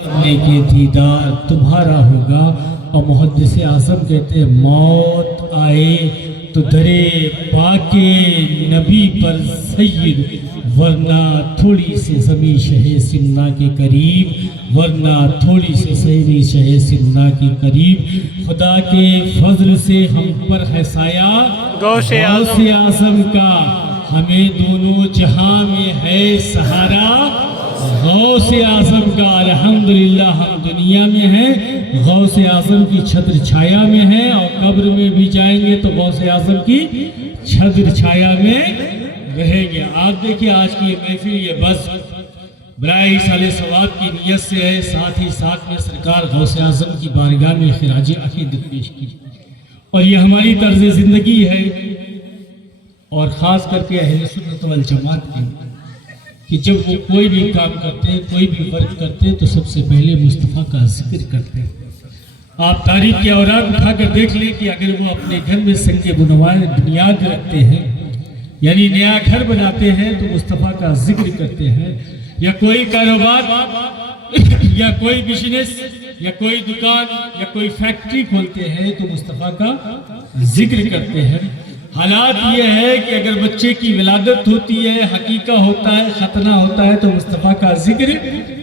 کرنے کے دیدار تمہارا ہوگا۔ اور محدث اعظم کہتے ہیں موت آئے تو درے پاک نبی پر سید، ورنہ تھوڑی سی زمین شہ سمنا کے قریب، ورنہ تھوڑی سی زمین شہ سمنا کے قریب۔ خدا کے فضل سے ہم پر ہے سایہ غوث اعظم کا، ہمیں دونوں جہاں میں ہے سہارا غوث اعظم کا۔ الحمدللہ ہم دنیا میں ہیں، غوث اعظم کی چھتر چھایا میں ہیں، اور قبر میں بھی جائیں گے تو غوث اعظم کی چھتر چھایا میں رہیں گے۔ آپ دیکھیں آج کی یہ محفل، یہ بس برائے ایصال ثواب کی نیت سے ہے، ساتھ ہی ساتھ میں سرکار غوث اعظم کی بارگاہ میں خراج عقیدت پیش کی، اور یہ ہماری طرز زندگی ہے، اور خاص کر کے اہل سنت والجماعت کی، کہ جب وہ کوئی بھی کام کرتے ہیں، کوئی بھی ورک کرتے ہیں، تو سب سے پہلے مصطفیٰ کا ذکر کرتے ہیں۔ آپ تاریخ کے اوراق اٹھا کر دیکھ لیں کہ اگر وہ اپنے گھر میں سنگ بنیاد رکھتے ہیں، یعنی نیا گھر بناتے ہیں، تو مصطفیٰ کا ذکر کرتے ہیں، یا کوئی کاروبار یا کوئی بزنس یا کوئی دکان یا کوئی فیکٹری کھولتے ہیں، تو مصطفیٰ کا ذکر کرتے ہیں۔ حالات یہ ہے کہ اگر بچے کی ولادت ہوتی ہے، حقیقہ ہوتا ہے، ختنہ ہوتا ہے، تو مصطفیٰ کا ذکر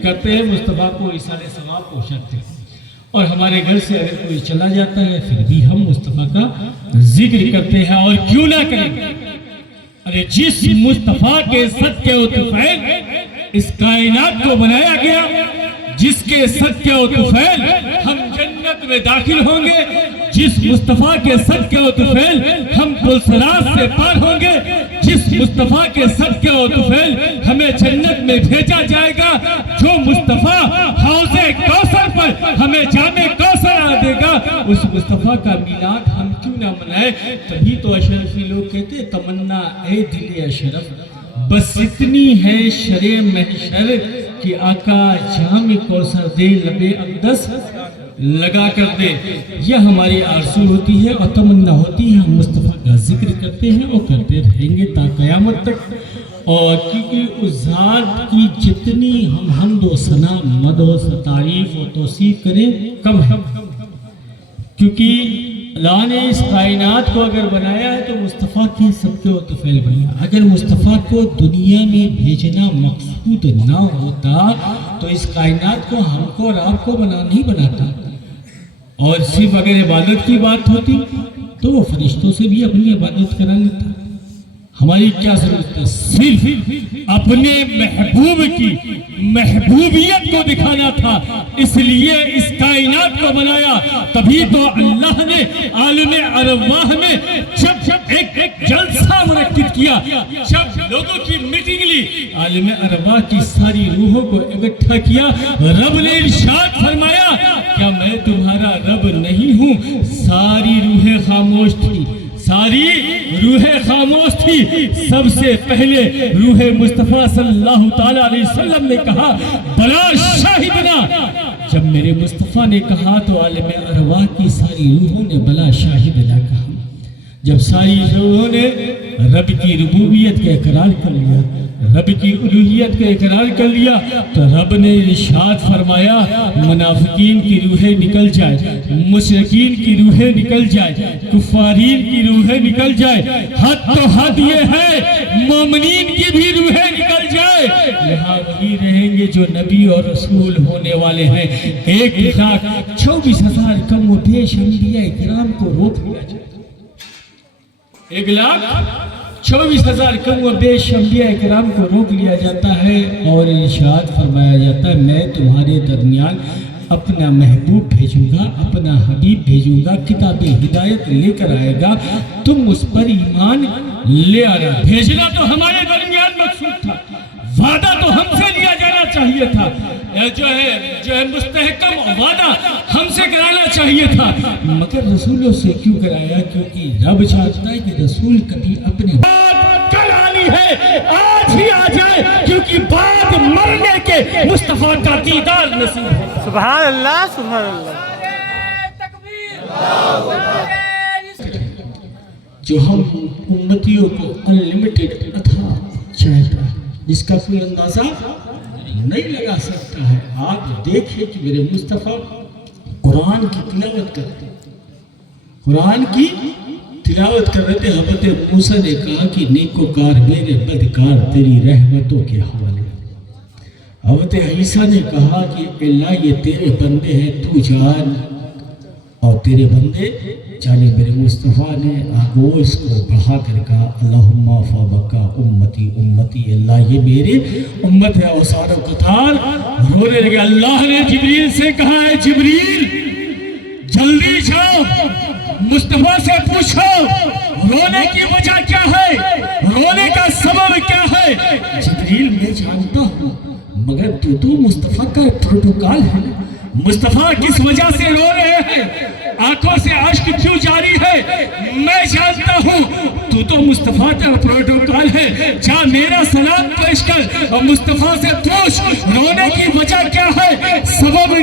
کرتے ہیں، مصطفیٰ کو ایصال ثواب پہنچاتے ہیں۔ اور ہمارے گھر سے اگر کوئی چلا جاتا ہے، پھر بھی ہم مصطفیٰ کا ذکر کرتے ہیں، اور کیوں نہ کریں؟ ارے جس مصطفیٰ کے صدقے و طفیل اس کائنات کو بنایا گیا، جس کے صدقے و طفیل ہم جنت میں داخل ہوں گے، جس مصطفیٰ کے صدقے و طفیل ہم پلسرات سے پار ہوں گے، جس مصطفیٰ کے صدقے و طفیل ہمیں جنت میں بھیجا جائے گا، جو مصطفیٰ حوض کوثر پر ہمیں جام کوثر دے گا، اس مصطفیٰ کا میلاد ہم کیوں نہ منائے؟ تبھی تو اشرفی لوگ کہتے ہیں تمنا اے دل اشرف، بس اتنی ہے شرع محشر کہ آقا جام کوثر دے لبے اقدس لگا کر دے۔ یہ ہماری آرزو ہوتی ہے اور تمنا ہوتی ہے، ہم مصطفیٰ کا ذکر کرتے ہیں اور کرتے رہیں گے تا قیامت تک۔ اور کیونکہ اس ذات کی جتنی ہم حمد و ثنا، مدح و تعریف و توصیف کریں کم ہے، کیونکہ اللہ نے اس کائنات کو اگر بنایا ہے تو مصطفیٰ کے صدقے و طفیل بنایا۔ اگر مصطفیٰ کو دنیا میں بھیجنا مقصود نہ ہوتا تو اس کائنات کو ہم کو اور آپ کو نہیں بناتا، اور صرف اگر عبادت کی بات ہوتی تو وہ فرشتوں سے بھی اپنی عبادت کرا لیتا۔ ہماری کیا ضرورت ہے؟ صرف اپنے محبوب کی محبوبیت کو دکھانا تھا، اس لیے اس کائنات کو بنایا۔ تبھی تو اللہ نے عالم ارواح میں جب ایک جلسہ منعقد کیا، جب لوگوں کی میٹنگ لی، عالم ارواح کی ساری روحوں کو اکٹھا کیا، رب نے ارشاد فرمایا کیا میں تمہارا رب نہیں ہوں؟ ساری روحیں خاموش تھی، ساری روحیں خاموش تھی۔ سب سے پہلے روح مصطفیٰ صلی اللہ تعالیٰ علیہ وسلم نے کہا بلا شاہدنا۔ جب میرے مصطفیٰ نے کہا تو عالم ارواح کی ساری روحوں نے بلا شاہدنا کہا۔ جب ساری روحوں نے رب کی ربوبیت کا اقرار کر لیا، رب کی الوہیت کا اقرار کر لیا، تو رب نے ارشاد فرمایا منافقین کی روحیں نکل جائے، مشرکین کی روحیں نکل جائے، کفارین کی روحیں نکل جائے، حد تو حد یہ ہے مومنین کی بھی روحیں نکل جائے، یہاں وہی رہیں گے جو نبی اور رسول ہونے والے ہیں۔ 1,24,000 کم و بیش انبیاء کرام کو روک لیا جائے، 1,24,000 کم و بیش انبیاء کرام کو روک لیا جاتا ہے، اور ارشاد فرمایا جاتا ہے میں تمہارے درمیان اپنا محبوب بھیجوں گا، اپنا حبیب بھیجوں گا، کتاب ہدایت لے کر آئے گا، تم اس پر ایمان لے آنا۔ بھیجنا تو ہمارے درمیان مقصود تھا، وعدہ تو ہم سے لیا جانا چاہیے تھا، جو ہے مستحکم وعدہ ہم سے کرانا چاہیے تھا، مگر رسولوں سے کیوں کرایا؟ کیونکہ رب چاہتا ہے کہ رسول کبھی اپنے کل آنی ہے آج ہی آ جائے، کیونکہ بعد مرنے کے مصطفیٰ کا دیدار نصیب ہے۔ سبحان اللہ، سبحان اللہ۔ جو ہم امتیوں کو انلیمیٹڈ عطا چاہتا ہے، جس کا کوئی اندازہ نہیں لگا سکتا ہے. آپ دیکھیں کہ میرے مصطفیٰ قرآن کی تلاوت کرتے, قرآن کی تلاوت کر رہے تھے. حضرت موسیٰ نے کہا کہ نیکوکار میرے بدکار تیری رحمتوں کے حوالے. حضرت عیسیٰ نے کہا کہ اللہ یہ تیرے بندے ہیں تو جان, اور تیرے بندے جانے. میرے مصطفیٰ نے آگوش کو بڑھا کر کہا اللہم فابقا امتی امتی, اللہ یہ میرے امت ہے. اور سارا قطار رونے لگے. اللہ نے جبریل سے کہا ہے جبریل جلدی جاؤ مصطفیٰ سے پوچھو رونے کی وجہ کیا ہے, رونے کا سبب کیا ہے. جبریل میں جانتا ہوں مگر تو مصطفیٰ کا پروٹوکال ہے. مصطفیٰ کس وجہ سے رو رہے ہیں, آنکھوں سے اشک کیوں جاری ہے, میں جانتا ہوں تو مصطفیٰ کا پروٹوکال ہے. جا میرا سلام پیش کر اور مصطفیٰ سے پوچھ رونے کی وجہ کیا ہے, سبب